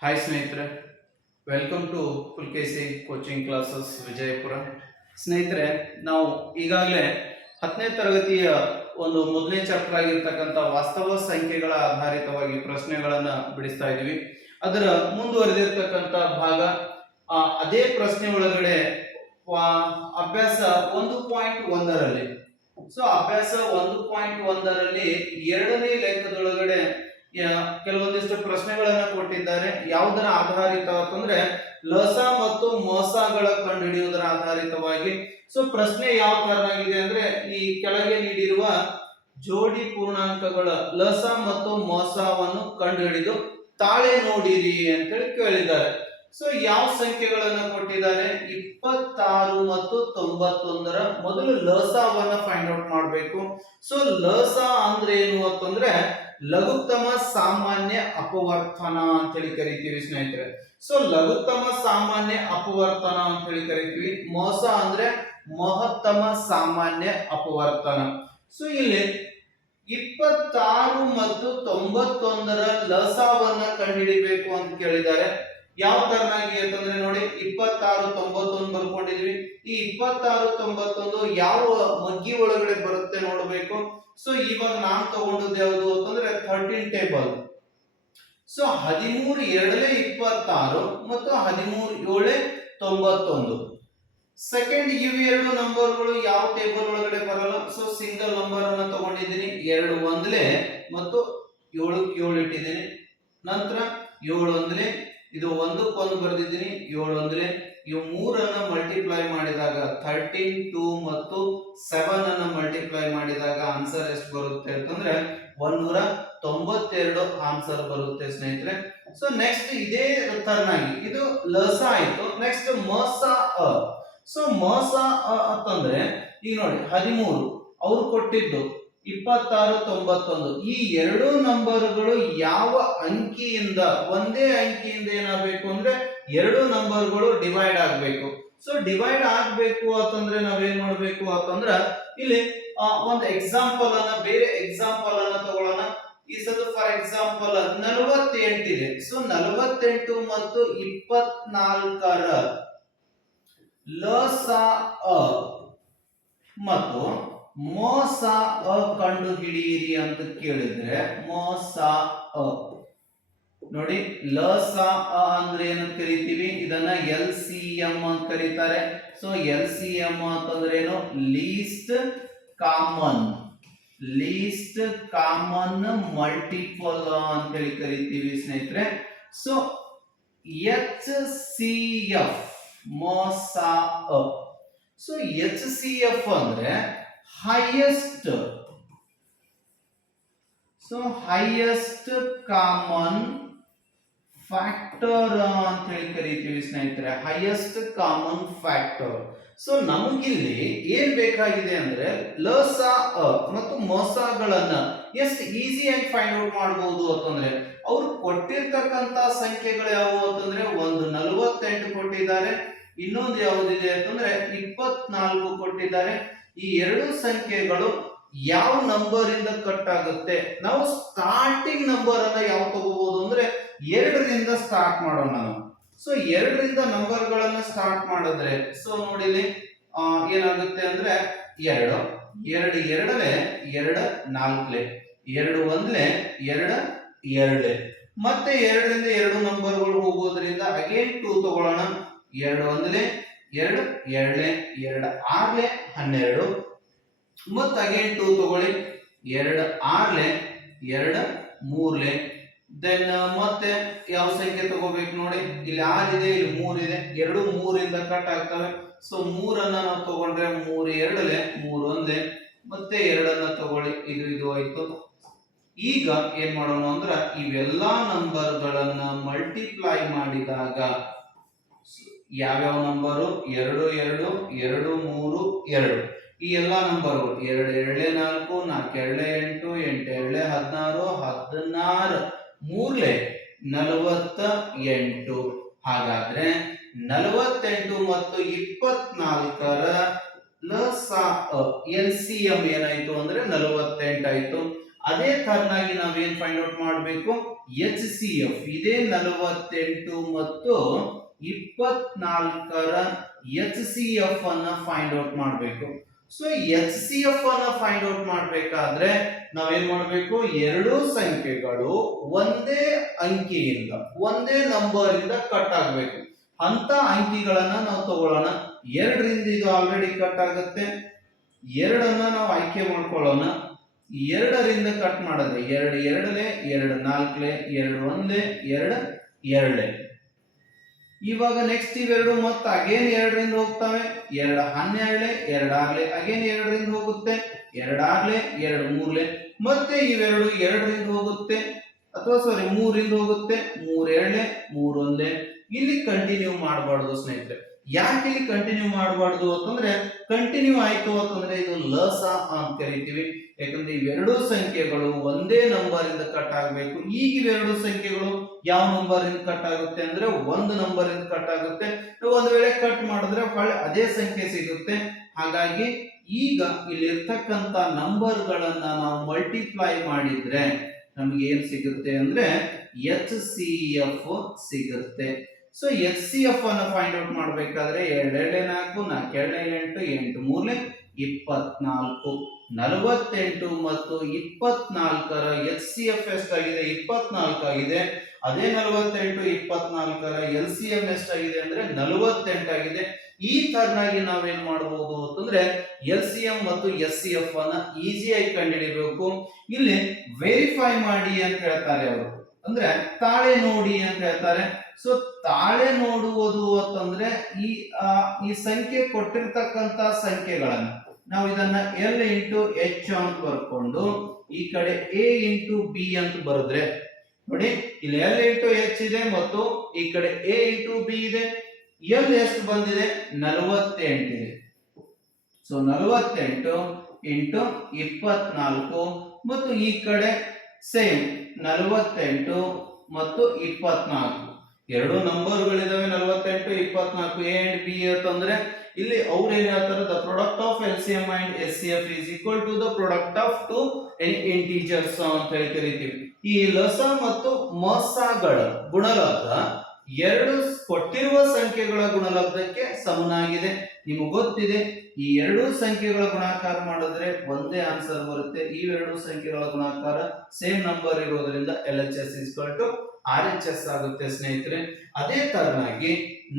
Hi ಸ್ನೇಹಿತರೆ, welcome to Pulakesi coaching classes Vijayapura. ಸ್ನೇಹಿತರೆ, ನಾವು ಈಗಾಗಲೇ 10ನೇ ತರಗತಿಯ ಒಂದು ಮೊದಲನೇ ಚಾಪ್ಟರ್ ಆಗಿರ್ತಕ್ಕಂಥ ವಾಸ್ತವ ಸಂಖ್ಯೆಗಳ ಆಧಾರಿತವಾಗಿ ಪ್ರಶ್ನೆಗಳನ್ನು ಬಿಡಿಸ್ತಾ ಇದ್ದೀವಿ. ಅದರ ಮುಂದುವರೆದಿರ್ತಕ್ಕಂಥ ಭಾಗ ಅದೇ ಪ್ರಶ್ನೆ ಒಳಗಡೆ ಅಭ್ಯಾಸ 1.1ರಲ್ಲಿ ಅಭ್ಯಾಸ 1.1ರಲ್ಲಿ ಎರಡನೇ ಲೆಕ್ಕದೊಳಗಡೆ ಕೆಲವೊಂದಿಷ್ಟು ಪ್ರಶ್ನೆಗಳನ್ನ ಕೊಟ್ಟಿದ್ದಾರೆ. ಯಾವುದರ ಆಧಾರಿತ ಅಂತಂದ್ರೆ ಲಸ ಮತ್ತು ಮೋಸಗಳ ಕಂಡುಹಿಡಿಯುವುದರ ಆಧಾರಿತವಾಗಿ. ಪ್ರಶ್ನೆ ಯಾವ ತರನಾಗಿದೆ ಅಂದ್ರೆ, ಈ ಕೆಳಗೆ ನೀಡಿರುವ ಜೋಡಿ ಪೂರ್ಣಾಂಕಗಳ ಲಸ ಮತ್ತು ಮೋಸವನ್ನು ಕಂಡುಹಿಡಿದು ತಾಳೆ ನೋಡಿರಿ ಅಂತೇಳಿ ಕೇಳಿದ್ದಾರೆ. ಯಾವ ಸಂಖ್ಯೆಗಳನ್ನ ಕೊಟ್ಟಿದ್ದಾರೆ? 26 ಮತ್ತು 91ರ ಮೊದಲು ಲಸವನ್ನ ಫೈಂಡ್ ಔಟ್ ಮಾಡಬೇಕು. ಲಸ ಅಂದ್ರೆ ಏನು ಅಂತಂದ್ರೆ ಲಘುತ್ತಮ ಸಾಮಾನ್ಯ ಅಪವರ್ತನ ಅಂತ ಹೇಳಿ ಕರಿತೀವಿ ಸ್ನೇಹಿತರೆ. ಲಘುತ್ತಮ ಸಾಮಾನ್ಯ ಅಪವರ್ತನ ಅಂತ ಹೇಳಿ ಕರಿತೀವಿ. ಮೋಸ ಅಂದ್ರೆ ಮಹತ್ತಮ ಸಾಮಾನ್ಯ ಅಪವರ್ತನ. ಇಲ್ಲಿ 26 ಮತ್ತು 91ರ ಲಸವನ್ನ ಕಂಡುಹಿಡಿಬೇಕು ಅಂತ ಕೇಳಿದ್ದಾರೆ. ಯಾವ ತರನಾಗಿ ಅಂತಂದ್ರೆ ನೋಡಿ, 26 91 ಬರ್ಕೊಂಡಿದ್ವಿ. ಈ 26 91 ಯಾವ ಮಗ್ಗಿ ಒಳಗಡೆ ಬರುತ್ತೆ ನೋಡಬೇಕು. ಇವಾಗ ನಾನು ತಗೊಂಡದ್ದು ಯಾವುದು ಅಂತಂದ್ರೆ 13 ಟೇಬಲ್. 13 ಎರಡಲೇ 26 ಮತ್ತು 13 ಏಳೆ 91. ಸೆಕೆಂಡ್ ಇವೆರಡು ನಂಬರ್ಗಳು ಯಾವ ಟೇಬಲ್ ಒಳಗಡೆ ಬರಲ್ಲ. ಸಿಂಗಲ್ ನಂಬರ್ ಅನ್ನ ತಗೊಂಡಿದ್ದೀನಿ, 2 ಒಂದಲೇ ಮತ್ತು 7 7 ಇಟ್ಟಿದ್ದೀನಿ. ನಂತರ 7 ಒಂದಲೇ, ಇದು ಒಂದಕ್ಕೊಂದು ಬರೆದಿದ್ದೀನಿ, 7 ಒಂದಲೇ. ಇವು ಮೂರನ್ನ ಮಲ್ಟಿಪ್ಲೈ ಮಾಡಿದಾಗ 13 2 ಮತ್ತು 7 ಅನ್ನ ಮಲ್ಟಿಪ್ಲೈ ಮಾಡಿದಾಗ ಆನ್ಸರ್ ಎಷ್ಟು ಬರುತ್ತೆ ಅಂತಂದ್ರೆ 192 ಆನ್ಸರ್ ಬರುತ್ತೆ ಸ್ನೇಹಿತರೆ. ನೆಕ್ಸ್ಟ್ ಇದೇ ತರನಾಗಿ ಇದು ಲಸ ಆಯ್ತು. ನೆಕ್ಸ್ಟ್ ಮೋಸ ಅ. ಮೋಸ ಅಂತಂದ್ರೆ ಈಗ ನೋಡಿ, 13 ಅವ್ರು ಕೊಟ್ಟಿದ್ದು 26 91. ಈ ಎರಡು ನಂಬರ್ಗಳು ಯಾವ ಅಂಕಿಯಿಂದ, ಒಂದೇ ಅಂಕಿಯಿಂದ ಏನಾಗಬೇಕು ಅಂದ್ರೆ ಎರಡು ನಂಬರ್ಗಳು ಡಿವೈಡ್ ಆಗಬೇಕು. ಡಿವೈಡ್ ಆಗಬೇಕು ಅಂತಂದ್ರೆ ನಾವೇನ್ ಮಾಡ್ಬೇಕು ಅಂತಂದ್ರೆ, ಇಲ್ಲಿ ಒಂದು ಎಕ್ಸಾಂಪಲ್ ಅನ್ನ, ಬೇರೆ ಎಕ್ಸಾಂಪಲ್ ಅನ್ನ ತಗೊಳ್ಳೋಣ. ಈ ಸಲ ಫಾರ್ ಎಕ್ಸಾಂಪಲ್ 48 ಇದೆ. 48 ಮತ್ತು 24ರ ಲಸ ಅ ಮತ್ತು ಮೋಸ ಅ ಕಂಡು ಹಿಡಿಯಿರಿ ಅಂತ ಕೇಳಿದ್ರೆ, ಮೋಸ ಅ ನೋಡಿ, ಲಸ ಅ ಅಂದ್ರೆ ಏನಂತ ಕರಿತೀವಿ? ಇದನ್ನ LCM ಅಂತ ಕರೀತಾರೆ. LCM ಅಂತಂದ್ರೆ ಏನು? ಲೀಸ್ಟ್ ಕಾಮನ್ ಮಲ್ಟಿಪಲ್ ಅಂತ ಹೇಳಿ ಕರಿತೀವಿ ಸ್ನೇಹಿತರೆ. HCF ಮೋಸ ಅ. HCF ಅಂದ್ರೆ ಹೈಯೆಸ್ಟ್ ಕಾಮನ್ ಫ್ಯಾಕ್ಟರ್ ಅಂತ ಹೇಳಿ ಕರಿತೀವಿ ಸ್ನೇಹಿತರೆ. Highest common factor. ನಮಗಿಲ್ಲಿ ಏನ್ ಬೇಕಾಗಿದೆ ಅಂದ್ರೆ ಲಸ ಅ ಮತ್ತು ಮೋಸಗಳನ್ನ ಎಷ್ಟು ಈಸಿಯಾಗಿ ಫೈಂಡ್ ಔಟ್ ಮಾಡಬಹುದು ಅಂತಂದ್ರೆ, ಅವ್ರು ಕೊಟ್ಟಿರ್ತಕ್ಕಂತ ಸಂಖ್ಯೆಗಳು ಯಾವುವು ಅಂತಂದ್ರೆ, ಒಂದು 48 ಕೊಟ್ಟಿದ್ದಾರೆ, ಇನ್ನೊಂದು ಯಾವುದಿದೆ ಅಂತಂದ್ರೆ 24 ಕೊಟ್ಟಿದ್ದಾರೆ. ಈ ಎರಡು ಸಂಖ್ಯೆಗಳು ಯಾವ ನಂಬರ್ ಇಂದ ಕಟ್ ಆಗುತ್ತೆ? ನಾವು ಸ್ಟಾರ್ಟಿಂಗ್ ನಂಬರ್ ಅನ್ನ ಯಾವ ತಗೋಬಹುದು ಅಂದ್ರೆ 2ರಿಂದ ಸ್ಟಾರ್ಟ್ ಮಾಡೋಣ ನಾವು. 2ರಿಂದ ನಂಬರ್ ಗಳನ್ನ ಸ್ಟಾರ್ಟ್ ಮಾಡಿದ್ರೆ ನೋಡಿಲಿ ಏನಾಗುತ್ತೆ ಅಂದ್ರೆ 2 2 ಎರಡಲೇ 2 ನಾಲ್ಕಲೇ, 2 ಒಂದಲೇ 2 ಎರಡಲೇ. ಮತ್ತೆ 2ರಿಂದ ಎರಡು ನಂಬರ್ಗಳು ಹೋಗೋದ್ರಿಂದ ಅಗೇನ್ 2 ತಗೊಳ್ಳೋಣ. 2 ಒಂದಲೇ 2 ಎರಡಲೇ 2 ಆರ್ಲೆ 12. ಮತ್ತೆ ಅಗೇನ್ 2 ತಗೊಳ್ಳಿ, 2 ಆರ್ಲೆ 2 ಮೂರ್ಲೆ. ದೆನ್ ಮತ್ತೆ ಯಾವ ಸಂಖ್ಯೆ ತಗೋಬೇಕು ನೋಡಿ, ಇಲ್ಲಿ 6 ಇದೆ, ಇಲ್ಲಿ 3 ಇದೆ. 2 3ರಿಂದ ಕಟ್ ಆಗ್ತವೆ. 3ಅನ್ನ ನಾವು ತಗೊಂಡ್ರೆ 3 ಎರಡಲೆ 3 ಒಂದೇ, ಮತ್ತೆ 2ಅನ್ನ ತಗೊಳ್ಳಿ, ಇದು ಆಯ್ತು. ಈಗ ಏನ್ ಮಾಡೋಣ ಅಂದ್ರೆ, ಇವೆಲ್ಲಾ ನಂಬರ್ ಗಳನ್ನ ಮಲ್ಟಿಪ್ಲೈ ಮಾಡಿದಾಗ ಯಾವ್ಯಾವ ನಂಬರು? 2 2 2 3 2. ಈ ಎಲ್ಲಾ ನಂಬರ್ಗಳು 2 ಎರಡಲೇ 4 4 ಎರಡಲೇ 8 8 ಎರಡಲೇ 16 16 ಮೂರ್ಲೆ 48. ಹಾಗಾದ್ರೆ 48 ಮತ್ತು 24ರ ಲಸ LCM ಏನಾಯ್ತು ಅಂದ್ರೆ 48 ಆಯ್ತು. ಅದೇ ತರನಾಗಿ ನಾವೇನ್ ಫೈಂಡ್ ಔಟ್ ಮಾಡಬೇಕು, ಎಚ್ ಸಿ ಎಫ್ ಇದೇ 48 ಮತ್ತು 24ರ ಎಚ್ ಸಿ ಎಫ್ ಅನ್ನ ಫೈಂಡ್ ಔಟ್ ಮಾಡಬೇಕು. ಸೊ ಎಚ್ ಸಿ ಎಫ್ ಅನ್ನ ಫೈಂಡ್ ಔಟ್ ಮಾಡಬೇಕಾದ್ರೆ ನಾವೇನ್ ಮಾಡಬೇಕು, ಎರಡೂ ಸಂಖ್ಯೆಗಳು ಒಂದೇ ಅಂಕಿಯಿಂದ ಒಂದೇ ನಂಬರ್ ಇಂದ ಕಟ್ ಆಗಬೇಕು. ಅಂತ ಅಂಕಿಗಳನ್ನ ನಾವು ತಗೊಳ್ಳೋಣ. 2ರಿಂದ ಇದು ಆಲ್ರೆಡಿ ಕಟ್ ಆಗುತ್ತೆ, 2ಅನ್ನ ನಾವು ಆಯ್ಕೆ ಮಾಡ್ಕೊಳ್ಳೋಣ. 2ರಿಂದ ಕಟ್ ಮಾಡಿದ್ರೆ 2 2 2 4 2 1 2 2. ಇವಾಗ ನೆಕ್ಸ್ಟ್ ಇವೆರಡು ಮತ್ತೆ ಅಗೇನ್ 2ರಿಂದ ಹೋಗ್ತವೆ, 2 12 2 ಆಗ್ಲೆ ಅಗೇನ್ 2ರಿಂದ ಹೋಗುತ್ತೆ, 2 ಆಗ್ಲೆ 2 3 ಮತ್ತೆ ಇವೆರಡು 2ರಿಂದ ಹೋಗುತ್ತೆ, ಅಥವಾ ಸಾರಿ 3ರಿಂದ ಹೋಗುತ್ತೆ, 3 2 3 1. ಇಲ್ಲಿ ಕಂಟಿನ್ಯೂ ಮಾಡಬಾರ್ದು ಸ್ನೇಹಿತರೆ. ಯಾಕೆ ಇಲ್ಲಿ ಕಂಟಿನ್ಯೂ ಮಾಡಬಾರ್ದು ಅಂತಂದ್ರೆ, ಕಂಟಿನ್ಯೂ ಆಯ್ತು ಅಂತಂದ್ರೆ ಇದು ಲಸ ಅಂತ ಕರಿತೀವಿ. ಯಾಕಂದ್ರೆ ಇವೆರಡು ಸಂಖ್ಯೆಗಳು ಒಂದೇ ನಂಬರ್ ಇಂದ ಕಟ್ ಆಗಬೇಕು. ಈಗ ಇವೆರಡು ಸಂಖ್ಯೆಗಳು ಯಾವ ನಂಬರ್ ಇಂದ ಕಟ್ ಆಗುತ್ತೆ ಅಂದ್ರೆ 1 ನಂಬರ್ ಇಂದ ಕಟ್ ಆಗುತ್ತೆ. ಒಂದು ವೇಳೆ ಕಟ್ ಮಾಡಿದ್ರೆ ಹೊಳ್ಳಿ ಅದೇ ಸಂಖ್ಯೆ ಸಿಗುತ್ತೆ. ಹಾಗಾಗಿ ಈಗ ಇಲ್ಲಿ ಇರ್ತಕ್ಕಂತ ನಂಬರ್ ಗಳನ್ನ ನಾವು ಮಲ್ಟಿಪ್ಲೈ ಮಾಡಿದ್ರೆ ನಮ್ಗೆ ಏನ್ ಸಿಗುತ್ತೆ ಅಂದ್ರೆ ಎಚ್ ಸಿ ಎಫ್ ಸಿಗುತ್ತೆ. ಸೊ ಎಚ್ ಸಿ ಎಫ್ ಅನ್ನು ಫೈಂಡ್ ಔಟ್ ಮಾಡಬೇಕಾದ್ರೆ 2 2 4 4 2 8 8 3 24 48 ಮತ್ತು 24ರ ಎಚ್ ಸಿ ಎಫ್ ಎಷ್ಟಾಗಿದೆ, 24 ಆಗಿದೆ. ಅದೇ 48 24ರ ಎಲ್ ಸಿ ಎಂ ಎಷ್ಟಾಗಿದೆ ಅಂದ್ರೆ 48 ಆಗಿದೆ. ಈ ತರನಾಗಿ ನಾವೇನ್ ಮಾಡಬಹುದು ಅಂತಂದ್ರೆ ಎಲ್ ಸಿ ಎಂ ಮತ್ತು ಎಸ್ ಸಿ ಎಫ್ ಅನ್ನ ಈಸಿಯಾಗಿ ಕಂಡುಹಿಡಿಯಬೇಕು. ಇಲ್ಲಿ ವೆರಿಫೈ ಮಾಡಿ ಅಂತ ಹೇಳ್ತಾರೆ ಅವರು, ಅಂದ್ರೆ ತಾಳೆ ನೋಡಿ ಅಂತ ಹೇಳ್ತಾರೆ. ಸೊ ತಾಳೆ ನೋಡುವುದು ಅಂತಂದ್ರೆ ಈ ಸಂಖ್ಯೆ ಕೊಟ್ಟಿರ್ತಕ್ಕಂತ ಸಂಖ್ಯೆಗಳನ್ನ ನಾವು ಇದನ್ನ ಎಲ್ ಇಂಟು ಎಚ್ ಅಂತ ಬರ್ಕೊಂಡು ಈ ಕಡೆ ಎ ಇಂಟು ಬಿ ಅಂತ ಬರೆದ್ರೆ ನೋಡಿ, ಇಲ್ಲಿ ಎಲ್ ಇಂಟು ಎಚ್ ಇದೆ ಮತ್ತು ಈ ಕಡೆ ಎ ಇಂಟು ಬಿ ಇದೆ. ಎಲ್ ಎಷ್ಟು ಬಂದಿದೆ, 48 ಇದೆ. ಸೊ 48 ಇಂಟು 24 ಮತ್ತು ಈ ಕಡೆ ಸೇಮ್ 48 ಮತ್ತು 24. ಎರಡು ನಂಬರ್ಗಳಿದಾವೆ 48 24. ಎ ಅಂಡ್ ಬಿ ಅಂತಂದ್ರೆ ಇಲ್ಲಿ ಅವ್ರು ಏನ್ ಹೇಳ್ತಾರೆ, the product of L C M and S C F is equal to the product of two integers ಅಂತ ಹೇಳಿ ಕರಿತೀವಿ. ಈ ಲಸ ಮತ್ತು ಮಸಗಳ ಗುಣಲಬ್ಧ ಎರಡು ಕೊಟ್ಟಿರುವ ಸಂಖ್ಯೆಗಳ ಗುಣಲಬ್ಧಕ್ಕೆ ಸಮನಾಗಿದೆ. ನಿಮಗೆ ಗೊತ್ತಿದೆ, ಈ ಎರಡು ಸಂಖ್ಯೆಗಳ ಗುಣಾಕಾರ ಮಾಡಿದ್ರೆ ಒಂದೇ ಆನ್ಸರ್ ಬರುತ್ತೆ. ಈ ಎರಡು ಸಂಖ್ಯೆಗಳ ಗುಣಾಕಾರ ಸೇಮ್ ನಂಬರ್ ಇರೋದ್ರಿಂದ L H S equal to R H S ಆಗುತ್ತೆ ಸ್ನೇಹಿತರೆ. ಅದೇ ತರನಾಗಿ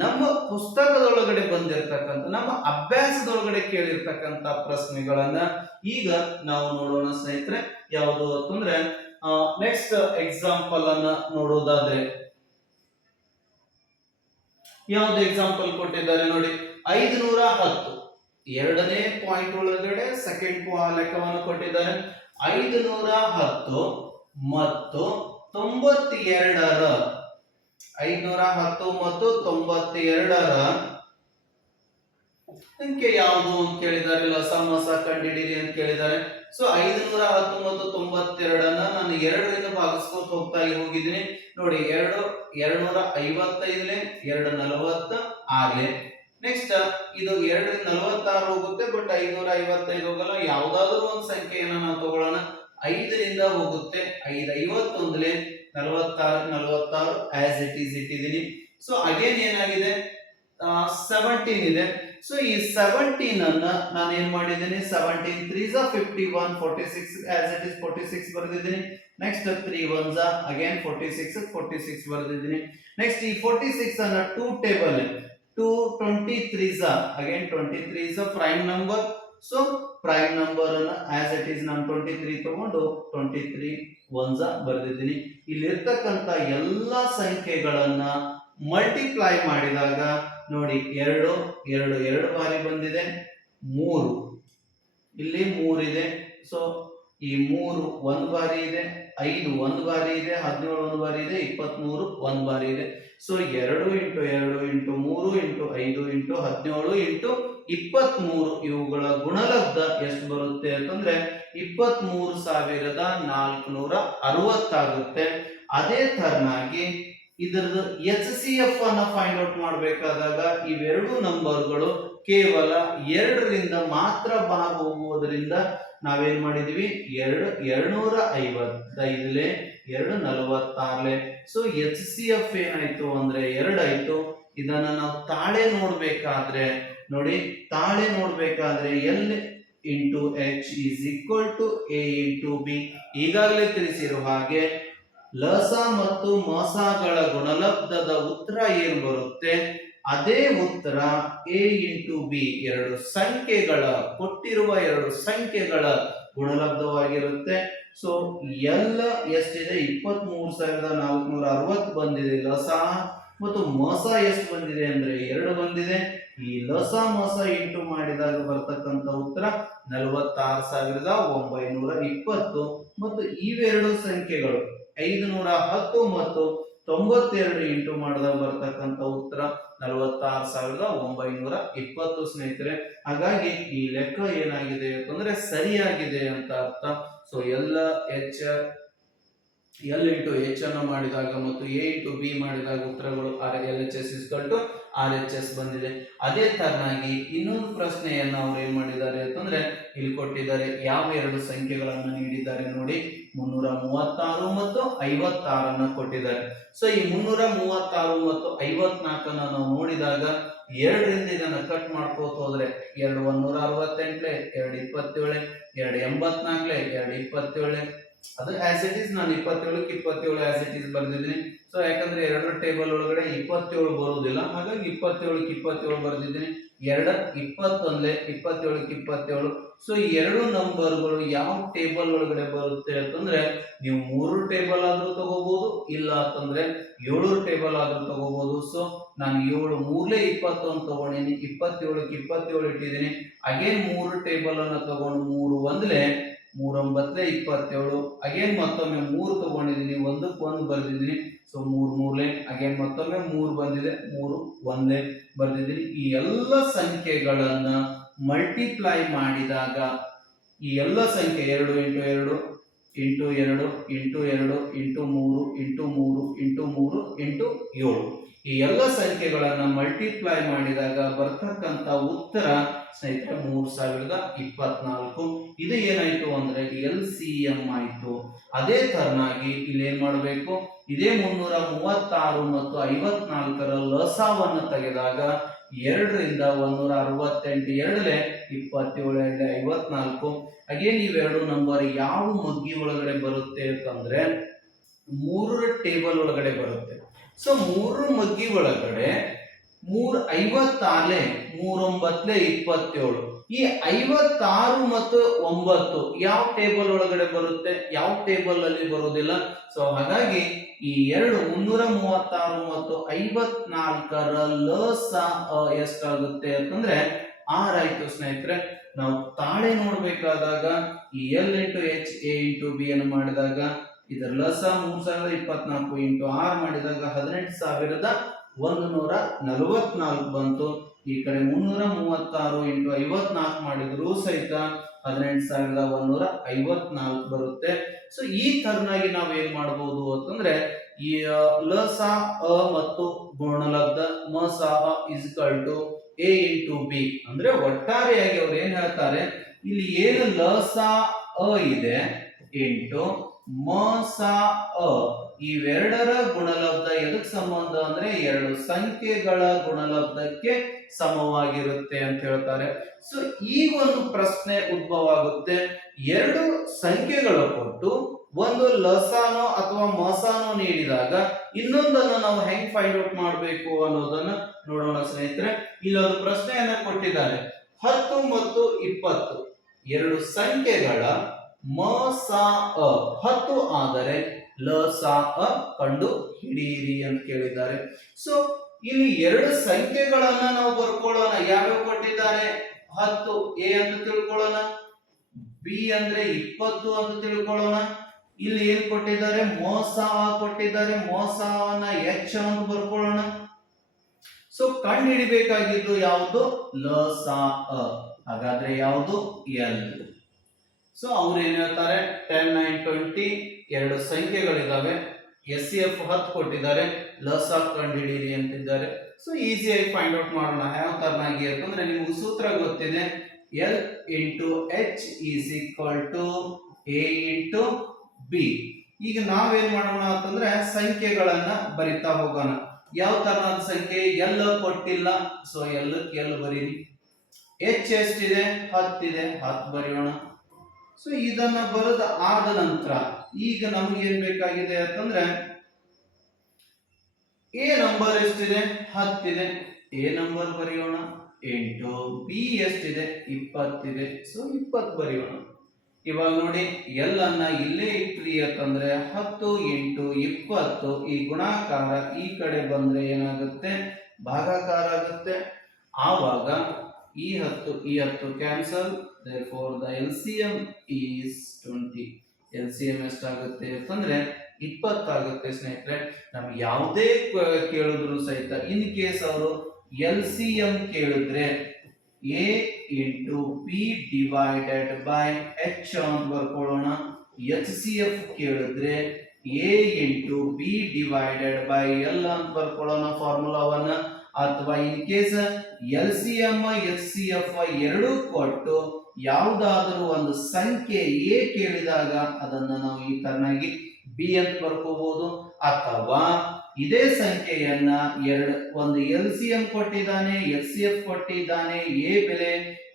ನಮ್ಮ ಪುಸ್ತಕದೊಳಗಡೆ ಬಂದಿರತಕ್ಕಂತ, ನಮ್ಮ ಅಭ್ಯಾಸದೊಳಗಡೆ ಕೇಳಿರ್ತಕ್ಕಂತ ಪ್ರಶ್ನೆಗಳನ್ನ ಈಗ ನಾವು ನೋಡೋಣ ಸ್ನೇಹಿತರೆ. ಯಾವುದು ಅಂತಂದ್ರೆ ನೆಕ್ಸ್ಟ್ ಎಕ್ಸಾಂಪಲ್ ಅನ್ನ ನೋಡೋದಾದ್ರೆ ಯಾವ್ದು ಎಕ್ಸಾಂಪಲ್ ಕೊಟ್ಟಿದ್ದಾರೆ ನೋಡಿ. 510 ಎರಡನೇ ಪಾಯಿಂಟ್ ಒಳಗಡೆ ಸೆಕೆಂಡ್ ಲೆಕ್ಕವನ್ನು ಕೊಟ್ಟಿದ್ದಾರೆ. 510 ಮತ್ತು 92ರ 510 ಮತ್ತು 92ರ ಸಂಖ್ಯೆ ಯಾವುದು ಅಂತ ಕೇಳಿದ್ದಾರೆ. ಲಸ ಮಸ ಕಂಡಿಡಿರಿ ಅಂತ ಕೇಳಿದ್ದಾರೆ. ಸೊ 510 ಮತ್ತು 92ಅನ್ನ ನಾನು 2ರಿಂದ ಭಾಗಿಸ್ಕೊತ ಹೋಗ್ತಾ ಹೋಗಿದ್ದೀನಿ ನೋಡಿ. 255 246. ನೆಕ್ಸ್ಟ್ ಇದು 2ರಿಂದ 46 ಹೋಗುತ್ತೆ, ಬಟ್ 555 ಹೋಗಲ್ಲ. ಯಾವ್ದಾದ್ರು ಒಂದು ಸಂಖ್ಯೆಯನ್ನ ನಾವು ತಗೊಳ್ಳೋಣ. 5ರಿಂದ ಹೋಗುತ್ತೆ, 551 46 ಆಸ್ ಇಟ್ ಈಸ್ ಇಟ್ಟಿದ್ದೀನಿ. ಸೊ ಅಗೇನ್ ಏನಾಗಿದೆ, 17 ಇದೆ. ಸೊ ಈ 17 ಅನ್ನ ನಾನು ಏನ್ ಮಾಡಿದ್ದೀನಿ, 17 3s 51 46 ಆಸ್ ಇಟ್ ಇಸ್ 46 ಬರೆದಿದ್ದೀನಿ. ನೆಕ್ಸ್ಟ್ 3 1s ಅಗೇನ್ 46 ಬರೆದಿದ್ದೀನಿ. ನೆಕ್ಸ್ಟ್ ಈ 46 ಅನ್ನ 2 table 2 23s again 23 is a prime number. So prime number ಅನ್ನ ಆಸ್ ಇಟ್ ಈಸ್ ನಾನು 23 ತಗೊಂಡು 23 1s ಬರೆದಿದ್ದೀನಿ. ಇಲ್ಲಿ ಇರ್ತಕ್ಕಂತ ಎಲ್ಲಾ ಸಂಖ್ಯೆಗಳನ್ನ ಮಲ್ಟಿಪ್ಲೈ ಮಾಡಿದಾಗ ನೋಡಿ 2 2 2 ಬಾರಿ ಬಂದಿದೆ, 3 ಇಲ್ಲಿ 3 ಇದೆ. ಸೊ ಈ 3 1 ಬಾರಿ ಇದೆ, 5 1 ಬಾರಿ ಇದೆ, 17 1 ಬಾರಿ ಇದೆ, 23 1 ಬಾರಿ ಇದೆ. So 2 into 2 into 3 into 5 into 17 into 23 ಇವುಗಳ ಗುಣಲಬ್ಧ ಎಷ್ಟು ಬರುತ್ತೆ ಅಂತಂದ್ರೆ 23,460 ಆಗುತ್ತೆ. ಅದೇ ತರನಾಗಿ ಇದರದ್ದು ಎಚ್ ಸಿ ಎಫ್ ಅನ್ನ ಫೈಂಡ್ ಔಟ್ ಮಾಡಬೇಕಾದಾಗ ಇವೆರಡು ನಂಬರ್ಗಳು ಕೇವಲ 2ರಿಂದ ಮಾತ್ರ ಭಾಗ ಹೋಗುವುದರಿಂದ ನಾವೇನ್ ಮಾಡಿದೀವಿ 255 246. ಸೊ ಎಚ್ ಸಿ ಎಫ್ ಏನಾಯ್ತು ಅಂದ್ರೆ 2 ಆಯ್ತು. ಇದನ್ನ ನಾವು ತಾಳೆ ನೋಡ್ಬೇಕಾದ್ರೆ ನೋಡಿ, ತಾಳೆ ನೋಡ್ಬೇಕಾದ್ರೆ L into H is equal to A into B. ಈಗಾಗಲೇ ತಿಳಿಸಿರುವ ಹಾಗೆ ಲಸ ಮತ್ತು ಮಸಗಳ ಗುಣಲಬ್ಧದ ಉತ್ತರ ಏನ್ ಬರುತ್ತೆ, ಅದೇ ಉತ್ತರ ಎ ಇಂಟು ಬಿ, ಎರಡು ಸಂಖ್ಯೆಗಳ ಕೊಟ್ಟಿರುವ ಎರಡು ಸಂಖ್ಯೆಗಳ ಗುಣಲಬ್ಧವಾಗಿರುತ್ತೆ. ಸೊ ಎಲ್ ಎಷ್ಟಿದೆ, 23,460 ಬಂದಿದೆ ಲಸ, ಮತ್ತು ಮೋಸ ಎಷ್ಟು ಬಂದಿದೆ ಅಂದ್ರೆ 2 ಬಂದಿದೆ. ಈ ಲಸ ಮೋಸ ಇಂಟು ಮಾಡಿದಾಗ ಬರ್ತಕ್ಕಂಥ ಉತ್ತರ 46,920. ಮತ್ತು ಇವೆರಡು ಸಂಖ್ಯೆಗಳು 510 ಮತ್ತು 92 ಇಂಟು ಮಾಡಿದಾಗ ಬರ್ತಕ್ಕಂಥ ಉತ್ತರ 46,920 ಸ್ನೇಹಿತರೆ. ಹಾಗಾಗಿ ಈ ಲೆಕ್ಕ ಏನಾಗಿದೆ ಅಂತಂದ್ರೆ ಸರಿಯಾಗಿದೆ ಅಂತ ಅರ್ಥ. ಸೊ ಎಲ್ ಇಂಟು ಎಚ್ ಅನ್ನು ಮಾಡಿದಾಗ ಮತ್ತು ಎ ಇಂಟು ಬಿ ಮಾಡಿದಾಗ ಉತ್ತರಗಳು RHS ಬಂದಿದೆ. ಅದೇ ತರನಾಗಿ ಇನ್ನೊಂದು ಪ್ರಶ್ನೆಯನ್ನ ಅವ್ರು ಏನ್ ಮಾಡಿದ್ದಾರೆ ಅಂತಂದ್ರೆ ಇಲ್ಲಿ ಕೊಟ್ಟಿದ್ದಾರೆ. ಯಾವ ಎರಡು ಸಂಖ್ಯೆಗಳನ್ನು ನೀಡಿದ್ದಾರೆ ನೋಡಿ, 336 ಮತ್ತು 56 ಕೊಟ್ಟಿದ್ದಾರೆ. ಸೊ ಈ 336 ಮತ್ತು 54 ನಾವು ನೋಡಿದಾಗ 2ರಿಂದ ಇದನ್ನ ಕಟ್ ಮಾಡ್ಕೋತ ಹೋದ್ರೆ 2 168, 2 27, 2 84, 2 27. ಅದು ಆಸ್ ಇಟ್ ಈಸ್ ನಾನು 27ಕ್ಕೆ 27 ಆಸ್ ಇಟ್ ಈಸ್ ಬರ್ದಿದ್ದೀನಿ. ಸೊ ಯಾಕಂದ್ರೆ ಎರಡರ ಟೇಬಲ್ ಒಳಗಡೆ 27 ಬರುವುದಿಲ್ಲ, ಹಾಗಾಗಿ 27ಕ್ಕೆ 27 ಬರ್ದಿದ್ದೀನಿ. 2 21, 27ಕ್ಕೆ 27. ಸೊ ಈ ಎರಡು ನಂಬರ್ಗಳು ಯಾವ ಟೇಬಲ್ ಒಳಗಡೆ ಬರುತ್ತೆ ಅಂತಂದ್ರೆ ನೀವು 3 ಟೇಬಲ್ ಆದ್ರೂ ತಗೋಬಹುದು, ಇಲ್ಲ ಅಂತಂದ್ರೆ 7 ಟೇಬಲ್ ಆದ್ರೂ ತಗೋಬಹುದು. ಸೊ ನಾನು 7 3 20 ಅಂತ ತಗೊಂಡಿನಿ, 27ಕ್ಕೆ 27 ಇಟ್ಟಿದ್ದೀನಿ. ಅಗೇನ್ 3 ಟೇಬಲ್ ಅನ್ನ ತಗೊಂಡು 3 1 3 9 27. ಅಗೇನ್ ಮತ್ತೊಮ್ಮೆ 3 ತಗೊಂಡಿದ್ದೀನಿ, 1ಕ್ಕೆ 1 ಬರ್ದಿದ್ದೀನಿ. ಸೊ 3 3 ಅಗೇನ್ ಮತ್ತೊಮ್ಮೆ 3 ಬಂದಿದೆ, 3 1 ಬರ್ದಿದ್ದೀನಿ. ಈ ಎಲ್ಲ ಸಂಖ್ಯೆಗಳನ್ನ ಮಲ್ಟಿಪ್ಲೈ ಮಾಡಿದಾಗ ಈ ಎಲ್ಲ ಸಂಖ್ಯೆ 2 into 2 into 2 into 2 into 3 into 3 into 3 into 7, ಈ ಎಲ್ಲ ಸಂಖ್ಯೆಗಳನ್ನ ಮಲ್ಟಿಪ್ಲೈ ಮಾಡಿದಾಗ ಬರ್ತಕ್ಕಂಥ ಉತ್ತರ ಸ್ನೇಹಿತರೆ 3024. ಇದು ಏನಾಯ್ತು ಅಂದ್ರೆ LCM ಆಯ್ತು. ಅದೇ ತರನಾಗಿ ಇಲ್ಲಿ ಏನ್ ಮಾಡಬೇಕು, ಇದೇ 336 ಮತ್ತು 54ರ ಲಸವನ್ನು ತೆಗೆದಾಗ 2ರಿಂದ 168, 2 27, 54. ಅಗೇನ್ ಇವೆರಡು ನಂಬರ್ ಯಾವ ಮಗ್ಗಿ ಒಳಗಡೆ ಬರುತ್ತೆ ಅಂತಂದ್ರೆ 3ರ ಟೇಬಲ್ ಒಳಗಡೆ ಬರುತ್ತೆ. ಸೊ 3 ಮಗ್ಗಿ ಒಳಗಡೆ 3 56, 3 9 27. ಈ 56 ಮತ್ತು 9 ಯಾವ ಟೇಬಲ್ ಒಳಗಡೆ ಬರುತ್ತೆ, ಯಾವ ಟೇಬಲ್ ಅಲ್ಲಿ ಬರುವುದಿಲ್ಲ. ಸೊ ಹಾಗಾಗಿ ಈ 336 ಮತ್ತು 54ರ ಲಸ ಎಷ್ಟಾಗುತ್ತೆ ಅಂತಂದ್ರೆ 6 ಆಯ್ತು ಸ್ನೇಹಿತರೆ. ನಾವು ತಾಳೆ ನೋಡ್ಬೇಕಾದಾಗ ಈ L into H A into B ಅನ್ನು ಮಾಡಿದಾಗ ಇದರ ಲಸ 3024 ಇಂಟು 6 ಮಾಡಿದಾಗ 18,144 ಬಂತು. ಈ ಕಡೆ 336 ಇಂಟು 54 ಮಾಡಿದ್ರು ಸಹಿತ 18,154 ಬರುತ್ತೆ. ಸೊ ಈ ತರನಾಗಿ ನಾವು ಏನ್ ಮಾಡಬಹುದು ಅಂತಂದ್ರೆ ಈ ಲಸ ಮತ್ತು ಗುಣಲಬ್ಧ ಮಸ ಇಸ್ಕಲ್ ಟು ಎ ಇಂಟು ಬಿ ಅಂದ್ರೆ ಒಟ್ಟಾರೆಯಾಗಿ ಅವ್ರು ಏನ್ ಹೇಳ್ತಾರೆ, ಇಲ್ಲಿ ಏನು ಲಸ ಇದೆ ಇಂಟು ಮಸ ಇವೆರಡರ ಗುಣಲಬ್ಧ ಎದಕ್ಕೆ ಸಂಬಂಧ ಅಂದ್ರೆ ಎರಡು ಸಂಖ್ಯೆಗಳ ಗುಣಲಬ್ಧಕ್ಕೆ ಸಮವಾಗಿರುತ್ತೆ ಅಂತ ಹೇಳ್ತಾರೆ. ಸೊ ಈ ಒಂದು ಪ್ರಶ್ನೆ ಉದ್ಭವ ಆಗುತ್ತೆ. ಎರಡು ಸಂಖ್ಯೆಗಳು ಕೊಟ್ಟು ಒಂದು ಲಸಾನೋ ಅಥವಾ ಮಸಾನೋ ನೀಡಿದಾಗ ಇನ್ನೊಂದನ್ನು ನಾವು ಹೆಂಗ್ ಫೈಂಡ್ ಔಟ್ ಮಾಡಬೇಕು ಅನ್ನೋದನ್ನ ನೋಡೋಣ ಸ್ನೇಹಿತರೆ. ಇಲ್ಲೊಂದು ಪ್ರಶ್ನೆಯನ್ನ ಕೊಟ್ಟಿದ್ದಾರೆ. 10 ಮತ್ತು 20 ಎರಡು ಸಂಖ್ಯೆಗಳ ಮಸ 10 ಆದರೆ ಲಸ ಕಂಡು ಹಿಡಿಯಿರಿ ಅಂತ ಕೇಳಿದ್ದಾರೆ. ಸೊ ಇಲ್ಲಿ ಎರಡು ಸಂಖ್ಯೆಗಳನ್ನ ನಾವು ಬರ್ಕೊಳ್ಳೋಣ. ಯಾವ್ಯಾವ ಕೊಟ್ಟಿದ್ದಾರೆ, 10 ಎ ಅಂತ ತಿಳ್ಕೊಳ್ಳೋಣ, ಬಿ ಅಂದ್ರೆ 20 ಅಂತ ತಿಳ್ಕೊಳ್ಳೋಣ. ಇಲ್ಲಿ ಏನ್ ಕೊಟ್ಟಿದ್ದಾರೆ, ಮೋಸ ಕೊಟ್ಟಿದ್ದಾರೆ, ಮೋಸವನ್ನ ಎಚ್ ಅಂತ ಬರ್ಕೊಳ್ಳೋಣ. ಸೊ ಕಂಡು ಹಿಡಿಬೇಕಾಗಿದ್ದು ಯಾವುದು, ಲಸ. ಹಾಗಾದ್ರೆ ಯಾವುದು, ಎಲ್. ಸೊ ಅವ್ರು ಏನ್ ಹೇಳ್ತಾರೆ, 10 9 20 ಎರಡು ಸಂಖ್ಯೆಗಳಿದಾವೆ, SCF 10 ಕೊಟ್ಟಿದ್ದಾರೆ, ಲಸ ಕಂಡು ಹಿಡೀರಿ ಅಂತಿದ್ದಾರೆ. ಸೊ ಈಸಿಯಾಗಿ ಫೈಂಡ್ ಔಟ್ ಮಾಡೋಣ ಯಾವ ತರನಾಗಿ ಅಂತಂದ್ರೆ ನಿಮ್ಗೆ ಸೂತ್ರ ಗೊತ್ತಿದೆ. L into H is equal to A into B. ಈಗ ನಾವೇನ್ ಮಾಡೋಣ ಅಂತಂದ್ರೆ ಸಂಖ್ಯೆಗಳನ್ನ ಬರಿತಾ ಹೋಗೋಣ. ಯಾವ ತರಹದ ಸಂಖ್ಯೆ? ಎಲ್ ಕೊಟ್ಟಿಲ್ಲ, ಸೊ ಎಲ್ ಬರೀರಿ. ಎಚ್ ಎಷ್ಟಿದೆ? 10 ಇದೆ, 10 ಬರೆಯೋಣ. ಸೊ ಇದನ್ನ ಬರೆದ ಆದ ನಂತರ ಈಗ ನಮ್ಗೆ ಏನ್ ಬೇಕಾಗಿದೆ ಅಂತಂದ್ರೆ ಎ ನಂಬರ್ ಎಷ್ಟಿದೆ? 10 ಇದೆ, ಎ ನಂಬರ್ ಬರೆಯೋಣ. ಇಂಟು ಬಿ ಎಷ್ಟಿದೆ? 20 ಇದೆ, ಸೊ 20 ಬರೆಯೋಣ. ಇವಾಗ ನೋಡಿ ಎಲ್ ಅನ್ನ ಇಲ್ಲೇ ಇಟ್ರಿ ಅಂತಂದ್ರೆ 10 ಇಂಟು 20 ಈ ಗುಣಾಕಾರ ಈ ಕಡೆ ಬಂದ್ರೆ ಏನಾಗುತ್ತೆ? ಭಾಗಾಕಾರ ಆಗುತ್ತೆ. ಆವಾಗ ಈ 10 cancel, therefore the LCM is 20. LCM ಎಷ್ಟಾಗುತ್ತೆ ಅಂತಂದ್ರೆ 20 ಆಗುತ್ತೆ ಸ್ನೇಹಿತರೆ. ನಮ್ಗೆ ಯಾವುದೇ ಕೇಳಿದ್ರು ಸಹಿತ ಇನ್ ಕೇಸ್ ಅವರು LCM ಕೇಳಿದ್ರೆ A into B divided by H ಅಂತ ಬರ್ಕೊಳ್ಳೋಣ. HCF ಕೇಳಿದ್ರೆ A into B divided by L ಅಂತ ಬರ್ಕೊಳ್ಳೋಣ ಫಾರ್ಮುಲಾವನ್ನ. ಅಥವಾ ಇನ್ ಕೇಸ್ LCM HCF ಎರಡೂ ಕೊಟ್ಟು ಯಾವುದಾದರೂ ಒಂದು ಸಂಖ್ಯೆ ಎ ಕೇಳಿದಾಗ ಅದನ್ನ ನಾವು ಈ ತರನಾಗಿ ಬಿ ಅಂತ ಬರ್ಕೋಬಹುದು. ಅಥವಾ ಇದೇ ಸಂಖ್ಯೆಯನ್ನ ಒಂದು LCM ಕೊಟ್ಟಿದ್ದಾನೆ, HCF ಕೊಟ್ಟಿದ್ದಾನೆ, ಎ ಬೆಲೆ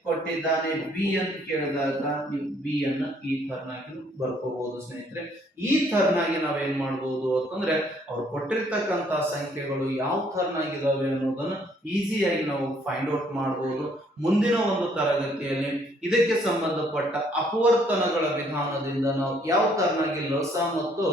ಕೊಟ್ಟಿದ್ದಾನೆ, ಬಿ ಅಂತ ಕೇಳಿದಾಗ ನೀವು ಬಿ ಅನ್ನ ಈ ತರನಾಗಿ ಬರ್ಕೋಬಹುದು ಸ್ನೇಹಿತರೆ. ಈ ತರನಾಗಿ ನಾವೇನ್ ಮಾಡ್ಬೋದು ಅಂತಂದ್ರೆ ಅವ್ರು ಕೊಟ್ಟಿರ್ತಕ್ಕಂತ ಸಂಖ್ಯೆಗಳು ಯಾವ ತರನಾಗಿದಾವೆ ಅನ್ನೋದನ್ನ ಈಸಿಯಾಗಿ ನಾವು ಫೈಂಡ್ ಔಟ್ ಮಾಡಬಹುದು. ಮುಂದಿನ ಒಂದು ತರಗತಿಯಲ್ಲಿ ಇದಕ್ಕೆ ಸಂಬಂಧಪಟ್ಟ ಅಪವರ್ತನಗಳ ವಿಧಾನದಿಂದ ನಾವು ಯಾವ ತರನಾಗಿ ಲಸ ಮತ್ತು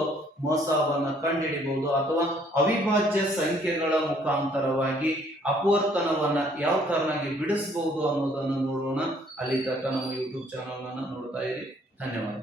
ಮೊಸವನ್ನ ಕಂಡುಹಿಡಿಬಹುದು, ಅಥವಾ ಅವಿಭಾಜ್ಯ ಸಂಖ್ಯೆಗಳ ಮುಖಾಂತರವಾಗಿ ಅಪವರ್ತನವನ್ನ ಯಾವ ತರನಾಗಿ ಬಿಡಿಸಬಹುದು ಅನ್ನೋದನ್ನು ನೋಡೋಣ. ಅಲ್ಲಿ ತನಕ ನಮ್ಮ ಯೂಟ್ಯೂಬ್ ಚಾನಲ್ ಅನ್ನು ನೋಡ್ತಾ ಇರಿ. ಧನ್ಯವಾದ.